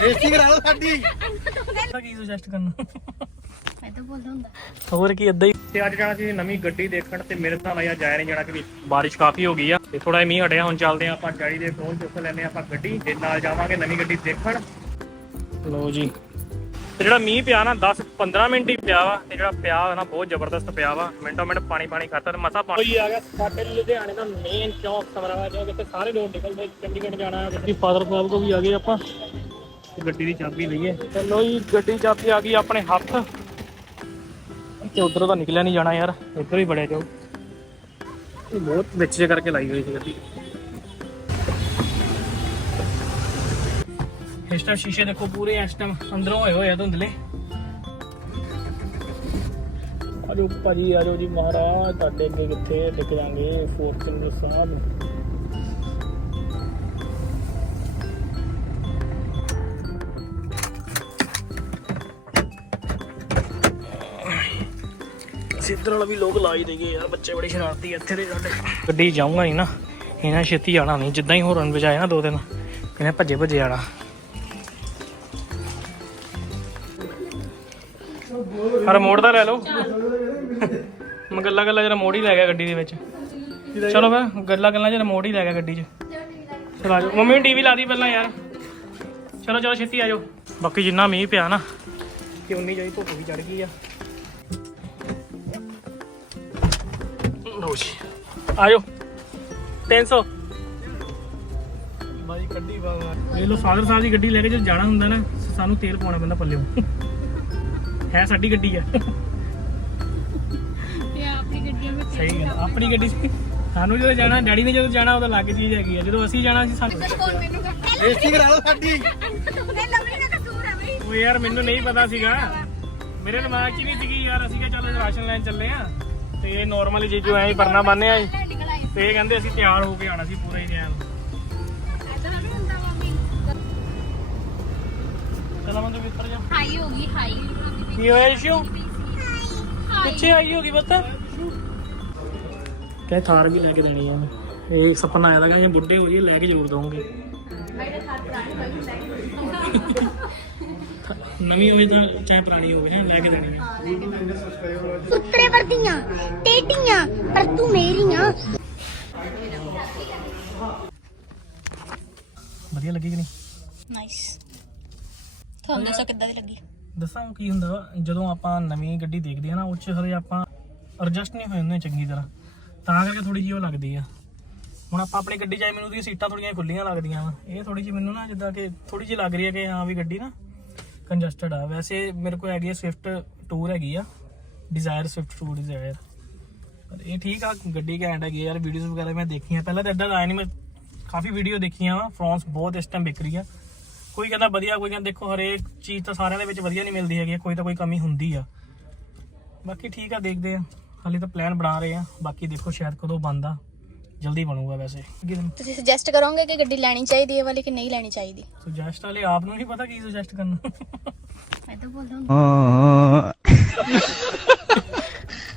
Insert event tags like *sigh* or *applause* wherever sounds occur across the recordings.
ਬੇਇੱਜ਼ਤੀ ਕਰਾ ਲਓ ਸਾਡੀ। ਕੀ ਸੁਜੈਸਟ ਕਰਨਾ? ਮੈਂ ਤਾਂ ਬੋਲਦਾ ਹੁੰਦਾ। ਹੋਰ ਕੀ ਇਦਾਂ ਹੀ? ਤੇ ਅੱਜ ਜਾਣਾ ਸੀ ਨਵੀਂ ਗੱਡੀ ਦੇਖਣ ਤੇ ਮੇਰੇ ਨਾਲ ਆਇਆ ਜਾਇਆ ਨਹੀਂ ਜਾਣਾ ਕਿ ਬਾਰਿਸ਼ ਕਾਫੀ ਹੋ ਗਈ ਆ ਤੇ ਥੋੜਾ ਮੀਂਹ ਹਟਿਆ ਹੁਣ ਚੱਲਦੇ ਆ ਆਪਾਂ ਡੈਡੀ ਦੇ ਕੋਲ ਚੁੱਕ ਲੈਨੇ ਆਪਾਂ ਗੱਡੀ ਤੇ ਨਾਲ ਜਾਵਾਂਗੇ ਨਵੀਂ ਗੱਡੀ ਦੇਖਣ। ਲਓ ਜੀ। ਤੇ ਜਿਹੜਾ ਮੀਂਹ ਪਿਆ ਨਾ 10 15 ਮਿੰਟ ਹੀ ਪਿਆ ਵਾ ਤੇ ਜਿਹੜਾ ਪਿਆ ਨਾ ਬਹੁਤ ਜ਼ਬਰਦਸਤ ਪਿਆ ਵਾ। ਮਿੰਟੋ ਮਿੰਟ ਪਾਣੀ ਪਾਣੀ ਖਾਤਾ ਤੇ ਮਸਾ ਪਾਣੀ ਆ ਗਿਆ ਸਾਡੇ ਲੁਧਿਆਣੇ ਦਾ ਮੇਨ ਚੌਕ ਸਮਰਾਵਾ ਜੋ ਕਿਤੇ ਸਾਰੇ ਲੋਕ ਨਿਕਲਦੇ ਚੰਡੀਗੜ੍ਹ ਜਾਣਾ ਹੈ ਫਾਦਰ ਸਾਹਿਬ ਕੋ ਵੀ ਆ ਗਏ ਆਪਾਂ। ਗੱਡੀ ਦੀ ਚਾਬੀ ਲਈਏ। ਚਲੋ ਜੀ ਗੱਡੀ ਚਾਬੀ ਆ ਗਈ ਆਪਣੇ ਹੱਥ। ਤੇ ਉਧਰੋਂ ਤਾਂ ਨਿਕਲਿਆ ਨਹੀਂ ਜਾਣਾ ਯਾਰ। ਇੱਧਰ ਹੀ ਬੜਿਆ ਜਾਓ ਇਹ ਬਹੁਤ ਵਿੱਚ ਜੇ ਕਰਕੇ ਲਾਈ ਹੋਈ ਸੀ ਗੱਡੀ। ਇਸ ਟਾਈਮ ਸ਼ੀਸ਼ੇ ਦੇਖੋ ਪੂਰੇ ਇਸ ਟਾਈਮ ਅੰਦਰੋਂ ਹੋਏ ਹੋਏ ਆ ਧੁੰਦਲੇ। ਆਜੋ ਭਾਜੀ ਆਜੋ ਜੀ ਮਹਾਰਾਜ ਤੁਹਾਡੇ ਅੱਗੇ ਕਿੱਥੇ ਟਿਕ ਜਾਾਂਗੇ ਫੋਕ ਸਿੰਘ ਸਾਹਿਬ ਸਿੱਧਰ ਵਾਲਾ ਵੀ ਲੋਕ ਲਾ ਦੇਗੇ ਯਾਰ, ਬੱਚੇ ਬੜੇ ਸ਼ਰਾਰਤੀ ਇੱਥੇ ਦੇ ਸਾਡੇ। ਗੱਡੀ ਜਾਊਂਗਾ ਨਹੀਂ ਨਾ, ਇਹਨਾਂ ਛੇਤੀ ਆਣਾ ਨਹੀਂ, ਜਿੱਦਾਂ ਹੀ ਹੋਰਨ ਵਜਾਇਆ ਨਾ ਦੋ ਦਿਨ, ਇਹਨੇ ਭੱਜੇ ਭੱਜੇ ਆਣਾ ਹਰ ਮੋੜ ਦਾ ਲੈ ਲਓ। ਮੈਂ ਗੱਲਾਂ ਗੱਲਾਂ ਜਰਾ ਮੋੜ ਹੀ ਲੈ ਗਿਆ ਗੱਡੀ ਦੇ ਵਿੱਚ। ਚਲੋ ਫਿਰ, ਗੱਲਾਂ ਗੱਲਾਂ ਜਰਾ ਮੋੜ ਹੀ ਲੈ ਗਿਆ ਗੱਡੀ 'ਚ। ਚਲੋ ਆਜੋ ਮੰਮੀ ਨੂੰ ਟੀਵੀ ਲਾ ਦੀ ਪਹਿਲਾਂ ਯਾਰ। ਚਲੋ ਚਲੋ, ਛੇਤੀ ਆਜੋ ਬਾਕੀ ਜਿੰਨਾ ਮੀਂਹ ਪਿਆ ਨਾ, ਕਿ ਉਨੀ ਜਾਈ ਧੁੱਪ ਵੀ ਚੜ ਗਈ ਆ। ਲਓ ਜੀ। ਆਜੋ 300 ਬਾਈ ਕੱਢੀ ਬਾਬਾ। ਇਹ ਲੋ ਫਾਦਰ ਸਾਹਿਬ ਦੀ ਗੱਡੀ ਲੈ ਕੇ ਜਦੋਂ ਜਾਣਾ ਹੁੰਦਾ ਨਾ ਸਾਨੂੰ ਤੇਲ ਪਾਉਣਾ ਪੈਂਦਾ ਪੱਲਿਓ। ਹੈ ਸਾਡੀ ਗੱਡੀ ਆ। ਤੇ ਆਪਣੀ ਗੱਡੀਆਂ ਵਿੱਚ ਸਹੀ ਗੱਲ ਆ। ਆਪਣੀ ਗੱਡੀ ਸਾਨੂੰ ਜਦੋਂ ਜਾਣਾ ਡੈਡੀ ਨੇ ਜਦੋਂ ਜਾਣਾ ਉਹਦਾ ਲੱਗ ਚੀਜ਼ ਹੈਗੀ ਆ। ਜਦੋਂ ਅਸੀਂ ਜਾਣਾ ਸੀ ਸਾਨੂੰ ਬੇਇੱਜ਼ਤੀ ਕਰਾ ਲਓ ਸਾਡੀ। ਇਹ ਲਵਲੀ ਦਾ ਕਸੂਰ ਹੈ ਬਈ। ਉਹ ਯਾਰ ਮੈਨੂੰ ਨਹੀਂ ਪਤਾ ਸੀਗਾ। ਮੇਰੇ ਦਿਮਾਗ 'ਚ ਨਹੀਂ ਸੀਗੀ ਯਾਰ ਅਸੀਂ ਕਿਹਾ ਚੱਲ ਰਾਸ਼ਨ ਲੈਣ ਚੱਲੇ ਆ। ਤੇ ਇਹ ਨਾਰਮਲੀ ਜੀਜੂ ਐਂ ਹੀ ਪਰਨਾ ਨਿਕਲ ਆਈ ਤੇ ਇਹ ਕਹਿੰਦੇ ਅਸੀਂ ਤਿਆਰ ਹੋ ਕੇ ਆਣਾ ਸੀ ਪੂਰਾ ਹੀ ਨਿਆਣ ਚਲਾ ਮੰਦੋ ਉੱਪਰ ਜਾ। ਹਾਈ ਹੋ ਗਈ ਹਾਈ ਕੀ ਹੋਇਆ ਇਸ਼ੂ? ਪਿੱਛੇ ਆਈ ਹੋਗੀ ਪਤਾ। ਕਹੇ ਥਾਰ ਵੀ ਲੈ ਕੇ ਦੇਣੀ ਆ। ਇਹ ਸੁਪਨਾ ਆਇਆ ਤਾਂ ਕਿ ਬੁੱਢੇ ਹੋ ਜੀ ਲੈ ਕੇ ਜ਼ਰੂਰ ਦਵਾਂਗੇ *laughs* ਨਵੀਂ ਹੋਵੇ ਤਾਂ ਚਾਹੇ ਪੁਰਾਣੀ ਹੋਵੇ ਹੈ ਲੈ ਕੇ ਦੇਣੀ ਆ। ਪੁੱਤਰੇ ਵਰਦੀਆਂ ਟੇਟੀਆਂ ਪਰ ਤੂੰ ਮੇਰੀਆਂ। ਵਧੀਆ ਲੱਗੀ ਕਿ ਨਹੀਂ? ਨਾਈਸ ਤੁਹਾਨੂੰ ਦੱਸੋ ਕਿੱਦਾਂ ਦੀ ਲੱਗੀ? ਦੱਸਾਂ ਉਹ ਕੀ ਹੁੰਦਾ ਵਾ, ਜਦੋਂ ਆਪਾਂ ਨਵੀਂ ਗੱਡੀ ਦੇਖਦੇ ਆ ਨਾ ਉਹ ਚ ਹਰੇ ਆਪਾਂ ਐਡਜਸਟ ਨਹੀਂ ਹੋਏ ਹੁੰਦੇ ਚੰਗੀ ਤਰ੍ਹਾਂ। ਤਾਂ ਕਰਕੇ ਥੋੜੀ ਜਿਹੀ ਉਹ ਲੱਗਦੀ ਆ। ਹੁਣ ਆਪਾਂ ਆਪਣੀ ਗੱਡੀ ਚਾਹੇ ਮੈਨੂੰ ਉਹਦੀਆਂ ਸੀਟਾਂ ਥੋੜੀਆਂ ਖੁੱਲੀਆਂ ਲੱਗਦੀਆਂ ਵਾ। ਇਹ ਥੋੜੀ ਜਿਹੀ ਮੈਨੂੰ ਨਾ ਜਿੱਦਾਂ ਕਿ ਥੋੜੀ ਜਿਹੀ ਲੱਗ ਰਹੀ ਹੈ ਕਿ ਹਾਂ ਵੀ ਗੱਡੀ ਨਾ ਕੰਜਸਟਡ ਆ। ਵੈਸੇ ਮੇਰੇ ਕੋਲ ਹੈਗੀ ਹੈ ਸਵਿਫਟ ਟੂਰ ਹੈਗੀ ਆ। ਡਿਜ਼ਾਇਰ ਸਵਿਫਟ ਟੂਰ ਡਿਜ਼ਾਇਰ ਪਰ ਇਹ ਠੀਕ ਆ, ਗੱਡੀ ਘੈਂਟ ਹੈਗੀ ਯਾਰ ਵੀਡੀਓਜ਼ ਵਗੈਰਾ ਮੈਂ ਦੇਖੀਆਂ। ਪਹਿਲਾਂ ਤਾਂ ਇਦਾਂ ਆਇਆ ਨਹੀਂ ਮੈਂ ਕਾਫੀ ਵੀਡੀਓ ਦੇਖੀਆਂ ਵਾ। ਫਰਾਂਸ ਬਹੁਤ ਇਸ ਟਾਈਮ ਵਿਕ ਰਹੀ ਆ। ਕੋਈ ਕਹਿੰਦਾ ਵਧੀਆ, ਕੋਈ ਕਹਿੰਦਾ ਦੇਖੋ ਹਰੇਕ ਚੀਜ਼ ਤਾਂ ਸਾਰਿਆਂ ਦੇ ਵਿੱਚ ਵਧੀਆ ਨਹੀਂ ਮਿਲਦੀ ਹੈਗੀ ਕੋਈ ਤਾਂ ਕੋਈ ਕਮੀ ਹੁੰਦੀ ਆ। ਬਾਕੀ ਠੀਕ ਆ, ਦੇਖਦੇ ਆ। ਹਾਲੇ ਤਾਂ ਪਲਾਨ ਬਣਾ ਰਹੇ ਆ। ਬਾਕੀ ਦੇਖੋ ਸ਼ਾਇਦ ਕਦੋਂ ਬਣਦਾ। ਜਲਦੀ ਬਣੂਗਾ ਵੈਸੇ। ਤੁਸੀਂ ਸੁਜੈਸਟ ਕਰੋਗੇ ਕਿ ਗੱਡੀ ਲੈਣੀ ਚਾਹੀਦੀ ਹੈ ਵਾਲੀ ਕਿ ਨਹੀਂ ਲੈਣੀ ਚਾਹੀਦੀ? ਸੁਜੈਸਟ ਵਾਲੇ ਆਪ ਨੂੰ ਨਹੀਂ ਪਤਾ ਕੀ ਸੁਜੈਸਟ ਕਰਨਾ। ਮੈਂ ਤਾਂ ਬੋਲਦਾ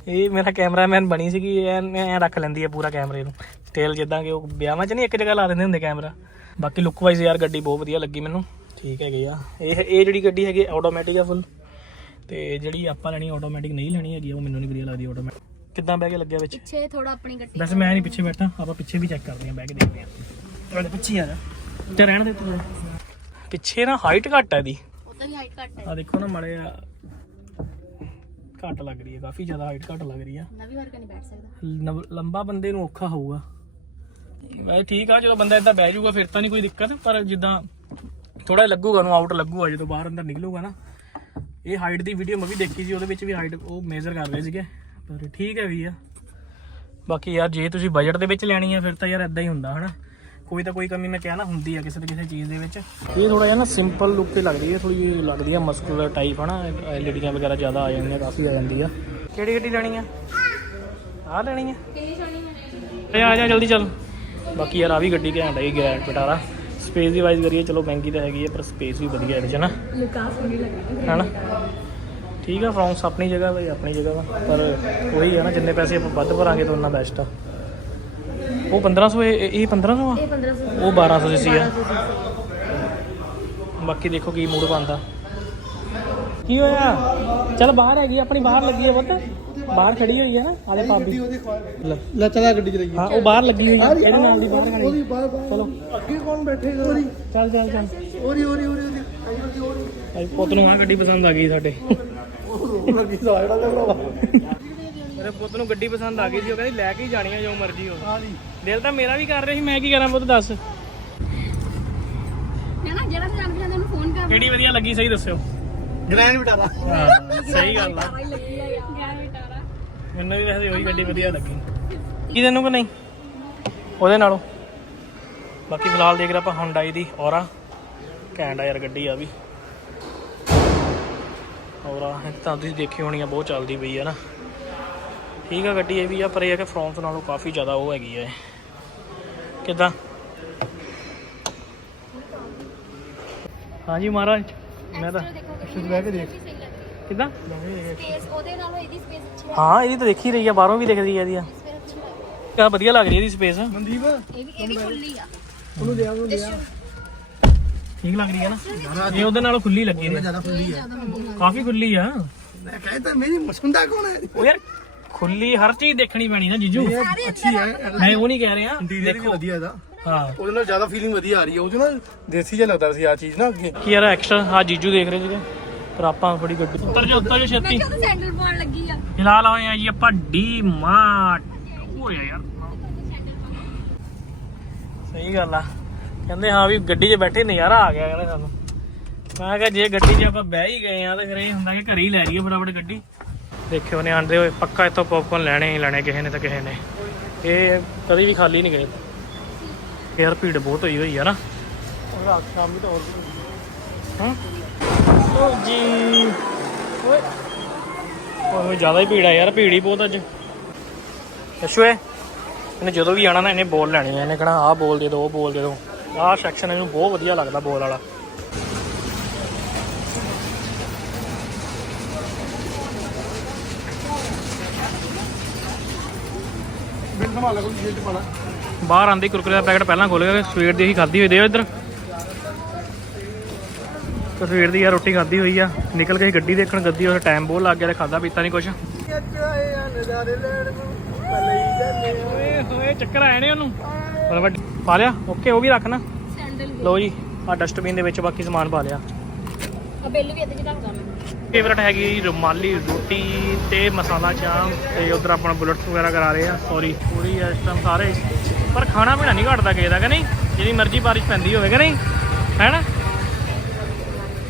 ਇਹ ਮੇਰਾ ਕੈਮਰਾਮੈਨ ਬਣੀ ਸੀਗੀ ਇਹ ਐ ਰੱਖ ਲੈਂਦੀ ਹੈ ਪੂਰਾ ਕੈਮਰੇ ਨੂੰ ਤੇਲ ਜਿੱਦਾਂ ਕਿ ਉਹ ਵਿਆਹਾਂ 'ਚ ਨਹੀਂ ਇੱਕ ਜਗ੍ਹਾ ਲਾ ਦਿੰਦੇ ਹੁੰਦੇ ਕੈਮਰਾ ਬਾਕੀ ਲੁੱਕ ਵਾਈਜ਼ ਯਾਰ ਗੱਡੀ ਬਹੁਤ ਵਧੀਆ ਲੱਗੀ ਮੈਨੂੰ। ਠੀਕ ਹੈਗੀ ਆ। ਇਹ ਇਹ ਜਿਹੜੀ ਗੱਡੀ ਹੈਗੀ ਆਟੋਮੈਟਿਕ ਆ ਫੁੱਲ ਤੇ ਜਿਹੜੀ ਆਪਾਂ ਲੈਣੀ ਆਟੋਮੈਟਿਕ ਨਹੀਂ ਲੈਣੀ ਹੈਗੀ ਉਹ ਮੈਨੂੰ ਨਹੀਂ ਵਧੀਆ ਲੱਗਦੀ ਆਟੋਮੈਟਿਕ ਕਿੱਦਾਂ ਬਹਿ ਕੇ ਲੱਗਿਆ ਵਿੱਚ? ਪਿੱਛੇ ਥੋੜਾ ਆਪਣੀ ਗੱਡੀ ਵੈਸੇ ਮੈਂ ਨਹੀਂ ਪਿੱਛੇ ਬੈਠਾ ਆਪਾਂ ਪਿੱਛੇ ਵੀ ਚੈੱਕ ਕਰਦੇ ਹਾਂ ਬਹਿ ਕੇ ਦੇਖਦੇ ਹਾਂ। ਉਹਦੇ ਪਿੱਛੇ ਆ ਜਾ ਤੇ ਰਹਿਣ ਦੇ ਤੂੰ ਪਿੱਛੇ ਨਾ ਹਾਈਟ ਘੱਟ ਹੈ ਦੀ ਉਦਾਂ ਦੀ ਹਾਈਟ ਘੱਟ ਹੈ। ਆ ਦੇਖੋ ਨਾ ਮਾੜੇ ਜਿਹਾ ਘੱਟ ਲੱਗ ਰਹੀ ਹੈ ਕਾਫੀ ਜ਼ਿਆਦਾ ਹਾਈਟ ਘੱਟ ਲੱਗ ਰਹੀ ਆ। ਨਵੀਂ ਵਰਗਾ ਨਹੀਂ ਬੈਠ ਸਕਦਾ। ਲੰਬ- ਲੰਬਾ ਬੰਦੇ ਨੂੰ ਔਖਾ ਹੋਊਗਾ। ਵੈਸੇ ਠੀਕ ਆ ਜਦੋਂ ਬੰਦਾ ਇਦਾਂ ਬਹਿ ਜਾਊਗਾ ਫਿਰ ਤਾਂ ਨਹੀਂ ਕੋਈ ਦਿੱਕਤ ਪਰ ਜਿੱਦਾਂ ਥੋੜਾ ਲੱਗੂਗਾ ਨੂੰ ਆਊਟ ਲੱਗੂਗਾ ਜਦੋਂ ਬਾਹਰ ਅੰਦਰ ਨਿਕਲੂਗਾ ਨਾ। ਇਹ ਹਾਈਟ ਦੀ ਵੀਡੀਓ ਮੈਂ ਵੀ ਦੇਖੀ ਸੀ ਉਹਦੇ ਵਿੱਚ ਵੀ ਹਾਈਟ ਉਹ ਮੇਜ਼ਰ ਕਰ ਰਹੇ ਸੀਗੇ। ਪਰ ਠੀਕ ਹੈ ਵੀ ਆ ਬਾਕੀ ਯਾਰ ਜੇ ਤੁਸੀਂ ਬਜਟ ਦੇ ਵਿੱਚ ਲੈਣੀ ਆ ਫਿਰ ਤਾਂ ਯਾਰ ਇਦਾਂ ਹੀ ਹੁੰਦਾ ਹਨਾ? ਕੋਈ ਤਾਂ ਕੋਈ ਕਮੀ ਮੈਂ ਕਿਹਾ ਨਾ ਹੁੰਦੀ ਆ ਕਿਸੇ ਨਾ ਕਿਸੇ ਚੀਜ਼ ਦੇ ਵਿੱਚ। ਇਹ ਥੋੜਾ ਜਿਹਾ ਨਾ ਸਿੰਪਲ ਲੁੱਕ ਤੇ ਲੱਗਦੀ ਹੈ ਥੋੜੀ ਜਿਹੀ ਲੱਗਦੀ ਆ ਮਸਕੂਲਰ ਟਾਈਪ ਹਨਾ? ਐਲਈਡੀਆਂ ਵਗੈਰਾ ਜ਼ਿਆਦਾ ਆ ਜਾਂਦੀਆਂ ਕਾਫੀ ਆ ਜਾਂਦੀ ਆ। ਕਿਹੜੀ ਗੱਡੀ ਲੈਣੀ ਆ? ਆਹ ਲੈਣੀ ਆ? ਇਹ ਆ ਜਾ ਜਲਦੀ ਚੱਲ। ਬਾਕੀ ਯਾਰ ਆ ਵੀ ਗੱਡੀ ਘੈਂਟ ਹੈ ਗ੍ਰੈਂਡ ਪਟਾਰਾ। ਸਪੇਸ ਦੀ ਵਾਈਜ਼ ਕਰੀਏ ਚਲੋ ਮਹਿੰਗੀ ਤਾਂ ਹੈਗੀ ਹੈ ਪਰ ਸਪੇਸ ਵੀ ਵਧੀਆ ਇਹਦੇ ਚ ਨਾ। ਹਨਾ? ਠੀਕ ਆ ਫਰਾਂਸ ਆਪਣੀ ਜਗ੍ਹਾ ਵਾ ਇਹ ਆਪਣੀ ਜਗ੍ਹਾ ਵਾ ਪਰ ਉਹੀ ਆ ਨਾ ਜਿੰਨੇ ਪੈਸੇ ਆਪਾਂ ਵੱਧ ਭਰਾਂਗੇ ਤਾਂ ਉਹਨਾਂ ਬੈਸਟ ਆ। ਉਹ 1500 ਇਹ ਇਹ 1500 ਆ? ਇਹ 1500 ਉਹ 1200 ਸੀ ਆ। ਬਾਕੀ ਦੇਖੋ ਕੀ ਮੂਡ ਬਣਦਾ। ਕੀ ਹੋਇਆ? ਚਲ ਬਾਹਰ ਹੈਗੀ ਆਪਣੀ ਬਾਹਰ ਲੱਗੀ ਹੈ ਪੁੱਤ। ਬਾਹਰ ਖੜੀ ਹੋਈ ਹੈ ਨਾ ਆਲੇ ਭਾਬੀ। ਲੈ, ਲੈ ਚਲਾ ਗੱਡੀ ਚ ਲਈਏ ਹਾਂ ਉਹ ਬਾਹਰ ਲੱਗੀ ਹੋਈ ਹੈ ਇਹਦੇ ਨਾਲ ਦੀ ਬਾਹਰ ਖੜੀ ਉਹਦੀ ਬਾਹਰ ਚਲੋ। ਅੱਗੇ ਕੌਣ ਬੈਠੇ ਉਹਦੀ ਚੱਲ ਚੱਲ ਚੱਲ। ਉਹਦੀ ਉਹਦੀ ਉਹਦੀ ਉਹਦੀ ਪੁੱਤ ਨੂੰ ਆ ਗੱਡੀ ਪਸੰਦ ਆ ਗਈ ਸਾਡੇ। ਉਹ ਲੱਗੀ ਸਾਡਾ ਲੱਗਦਾ ਮੇਰੇ ਪੁੱਤ ਨੂੰ ਗੱਡੀ ਪਸੰਦ ਆ ਗਈ ਸੀ ਉਹ ਕਹਿੰਦੀ ਲੈ ਕੇ ਹੀ ਜਾਣੀ ਆ ਜੋ ਮਰਜ਼ੀ ਹੋਵੇ ਹਾਂ ਜੀ। ਦਿਲ ਤਾਂ ਮੇਰਾ ਵੀ ਕਰ ਰਿਹਾ ਸੀ ਮੈਂ ਕੀ ਕਰਾਂ ਪੁੱਤ ਦੱਸ। ਨਾ ਜਿਹੜਾ ਜਾਣ ਪਛਾਣ ਉਹਨੂੰ ਫੋਨ ਕਰ। ਕਿਹੜੀ ਵਧੀਆ ਲੱਗੀ ਸਹੀ ਦੱਸਿਓ। ਗ੍ਰੈਂਡ ਬਿਟਾਰਾ ਹਾਂ ਸਹੀ ਗੱਲ ਆ। ਹੀ ਲੱਗੀ ਆ ਯਾਰ ਵਿਟਾਰਾ। ਮੈਨੂੰ ਵੀ ਵੈਸੇ ਉਹੀ ਗੱਡੀ ਵਧੀਆ ਲੱਗੀ। ਕੀ ਤੈਨੂੰ ਕਿ ਨਹੀਂ? ਉਹਦੇ ਨਾਲੋਂ। ਬਾਕੀ ਫਿਲਹਾਲ ਦੇਖ ਰਹੇ ਆਪਾਂ ਹੁੰਡਾਈ ਦੀ ਔਰਾ ਘੈਂਟ ਆ ਯਾਰ ਗੱਡੀ ਆ ਵੀ। ਔਰਾ ਤਾਂ ਤੁਸੀਂ ਦੇਖੀ ਹੋਣੀ ਆ ਬਹੁਤ ਚੱਲਦੀ ਪਈ ਆ ਨਾ। ਠੀਕ ਆ ਗੱਡੀ ਇਹ ਵੀ ਆ ਪਰ ਇਹ ਆ ਕਿ ਫਰੌਂਸ ਨਾਲੋਂ ਕਾਫੀ ਜ਼ਿਆਦਾ ਉਹ ਹੈਗੀ ਆ ਇਹ। ਕਿੱਦਾਂ? ਹਾਂਜੀ ਮਹਾਰਾਜ ਮੈਂ ਤਾਂ ਸਿੱਧ ਬਹਿ ਕੇ ਦੇਖ। ਕਿੱਦਾਂ? ਸਪੇਸ ਉਹਦੇ ਨਾਲੋਂ ਇਹਦੀ ਸਪੇਸ ਅੱਛੀ ਹੈ ਹਾਂ ਇਹਦੀ ਤਾਂ ਦੇਖੀ ਰਹੀ ਆ ਬਾਹਰੋਂ ਵੀ ਦਿਖਦੀ ਆ ਇਹਦੀ ਆ। ਸਪੇਸ ਅੱਛੀ ਹੈ ਕਿਆ ਵਧੀਆ ਲੱਗ ਰਹੀ ਹੈ ਇਹਦੀ ਸਪੇਸ ਮਨਦੀਪ? ਇਹ ਵੀ ਇਹ ਵੀ ਖੁੱਲੀ ਆ। ਉਹਨੂੰ ਲਿਆ ਉਹਨੂੰ ਲਿਆ। ਠੀਕ ਲੱਗ ਰਹੀ ਹੈ ਨਾ? ਇਹ ਉਹਦੇ ਨਾਲੋਂ ਖੁੱਲੀ ਲੱਗੀ ਰਹੀ ਜ਼ਿਆਦਾ ਖੁੱਲੀ ਹੈ। ਕਾਫੀ ਖੁੱਲੀ ਆ। ਮੈਂ ਕਹਿੰਦਾ ਮੇਰੀ ਮਸੁੰਦਾ ਕੌਣ ਹੈ? ਉਹ ਯਾਰ ਖੁੱਲੀ ਹਰ ਚੀਜ਼ ਦੇਖਣੀ ਪੈਣੀ ਨਾ ਜੀਜੂ। ਅੱਛੀ ਹੈ। ਮੈਂ ਉਹ ਨਹੀਂ ਕਹਿ ਰਿਹਾ। ਇੰਟੀਰੀਅਰ ਵੀ ਵਧੀਆ ਇਹਦਾ। ਹਾਂ। ਉਹਦੇ ਨਾਲ ਜ਼ਿਆਦਾ ਫੀਲਿੰਗ ਵਧੀਆ ਆ ਰਹੀ ਹੈ। ਉਹ 'ਚ ਨਾ ਦੇਸੀ ਜਿਹਾ ਲੱਗਦਾ ਸੀ ਆ ਚੀਜ਼ ਨਾ ਅੱਗੇ। ਕੀ ਯਾਰ ਐਕਸਟਰਾ ਆ ਜੀਜੂ ਦੇਖ ਰਹੇ ਸੀਗੇ। ਪਰ ਆਪਾਂ ਥੋੜੀ ਗੱਡੀ ਉੱਤਰ ਜਾ ਉੱਤਰ ਜਾ ਛੇਤੀ। ਸੈਂਡਲ ਪਾਉਣ ਲੱਗੀ ਆ। ਫਿਲਹਾਲ ਹੋਏ ਆ ਜੀ ਆਪਾਂ ਡੀ ਮਾਰਟ ਹੋਇਆ ਯਾਰ ਸਹੀ ਗੱਲ ਆ। ਕਹਿੰਦੇ ਹਾਂ ਵੀ ਗੱਡੀ 'ਚ ਬੈਠੇ ਨਜ਼ਾਰਾ ਆ ਗਿਆ ਕਹਿੰਦੇ ਸਾਨੂੰ। ਮੈਂ ਕਿਹਾ ਜੇ ਗੱਡੀ 'ਚ ਆਪਾਂ ਬਹਿ ਹੀ ਗਏ ਆ ਤਾਂ ਫਿਰ ਇਹ ਹੁੰਦਾ ਕਿ ਘਰੇ ਹੀ ਲੈ ਲਈਏ ਫਟਾਫਟ ਗੱਡੀ। ਦੇਖਿਓ ਨੇ ਆਂਦੇ ਹੋਏ, ਪੱਕਾ ਇੱਥੋਂ ਪੌਪਕੌਰਨ ਲੈਣੇ ਹੀ ਲੈਣੇ, ਕਿਸੇ ਨੇ ਤਾਂ ਕਿਸੇ ਨੇ। ਇਹ ਕਦੀ ਵੀ ਖਾਲੀ ਨਹੀਂ ਗਏ। ਯਾਰ ਭੀੜ ਬਹੁਤ ਹੋਈ ਹੋਈ ਆ ਨਾ। ਰਾਤ ਸ਼ਾਮੀ ਤਾਂ ਹੋਰ ਹਾਂ? ਓ ਜੀ ਓਏ। ਓਏ ਜ਼ਿਆਦਾ ਹੀ ਭੀੜ ਆ ਯਾਰ, ਭੀੜ ਹੀ ਬਹੁਤ ਅੱਜ। ਅਸ਼ੂਏ ਇਹਨੇ ਜਦੋਂ ਵੀ ਆਣਾ ਨਾ, ਇਹਨੇ ਬੋਲ ਲੈਣੀ ਆ। ਇਹਨੇ ਕਹਣਾ, ਆਹ ਬੋਲ ਦੇ ਦਿਓ ਉਹ ਬੋਲ ਦੇ ਦਿਓ ਆਹ ਸੈਕਸ਼ਨ ਇਹਨੂੰ ਬਹੁਤ ਵਧੀਆ ਲੱਗਦਾ ਬੋਲ ਵਾਲਾ। ਬਿਲ ਸੰਭਾਲ ਲੈ ਕੋਈ ਜੇਲ੍ਹ 'ਚ ਪਾਣਾ ਬਾਹਰ ਆਂਦੇ ਕੁਰਕਰੇ ਦਾ ਪੈਕਟ ਪਹਿਲਾਂ ਖੋਲ ਗਿਆ ਸਵੇਰ ਦੀ ਹੀ ਖਾਧੀ ਹੋਈ ਦੇ ਇੱਧਰ। ਤਾਂ ਸਵੇਰ ਦੀ ਯਾਰ ਰੋਟੀ ਖਾਧੀ ਹੋਈ ਆ। ਨਿਕਲ ਕੇ ਗੱਡੀ ਦੇਖਣ ਗੱਡੀ ਉਹ ਟਾਈਮ ਬਹੁਤ ਲੱਗ ਗਿਆ ਤੇ ਖਾਦਾ ਪੀਤਾ ਨਹੀਂ ਕੁਛ। ਨਜ਼ਾਰੇ ਲੈਣ ਨੂੰ। ਲਈ ਜਾਂਦੇ ਓਏ ਹੋਏ ਚੱਕਰ ਆਏ ਨੇ ਉਹਨੂੰ। ਪਰ ਵੱਡੀ ਪਾ ਲਿਆ? ਓਕੇ ਉਹ ਵੀ ਰੱਖ ਨਾ। ਸੈਂਡਲ ਲਓ ਜੀ ਆ ਡਸਟਬਿਨ ਦੇ ਵਿੱਚ ਬਾਕੀ ਸਮਾਨ ਪਾ ਲਿਆ। ਆ ਬਿੱਲ ਵੀ ਇੱਥੇ ਰੱਖਦਾ ਮੈਂ। ਫੇਵਰਟ ਹੈਗੀ ਰੁਮਾਲੀ ਰੋਟੀ ਤੇ ਮਸਾਲਾ ਚਾਹ ਤੇ ਉਧਰ ਆਪਣਾ ਬੁਲਟਸ ਵਗੈਰਾ ਕਰਾ ਰਹੇ ਆ ਸੌਰੀ ਪੂਰੀ ਇਸ ਟਾਈਮ ਸਾਰੇ। ਪਰ ਖਾਣਾ ਪੀਣਾ ਨਹੀਂ ਘਟਦਾ ਕਿਸੇ ਦਾ ਕਿ ਨਹੀਂ? ਜਿੰਨੀ ਮਰਜ਼ੀ ਬਾਰਿਸ਼ ਪੈਂਦੀ ਹੋਵੇ ਕਿ ਨਹੀਂ? ਹੈ ਨਾ?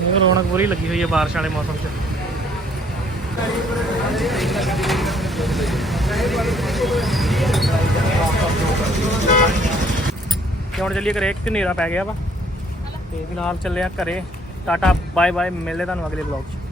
ਇਹ ਰੌਣਕ ਪੂਰੀ ਲੱਗੀ ਹੋਈ ਹੈ ਬਾਰਿਸ਼ ਵਾਲੇ ਮੌਸਮ 'ਚ। ਤੇ ਹੁਣ ਚੱਲੀਏ ਘਰੇ ਹਨੇਰਾ ਪੈ ਗਿਆ ਵਾ। ਤੇ ਫਿਲਹਾਲ ਚੱਲੇ ਆ ਘਰੇ। ਟਾਟਾ ਬਾਏ ਬਾਏ ਮਿਲਦੇ ਤੁਹਾਨੂੰ ਅਗਲੇ ਵਲੌਗ 'ਚ।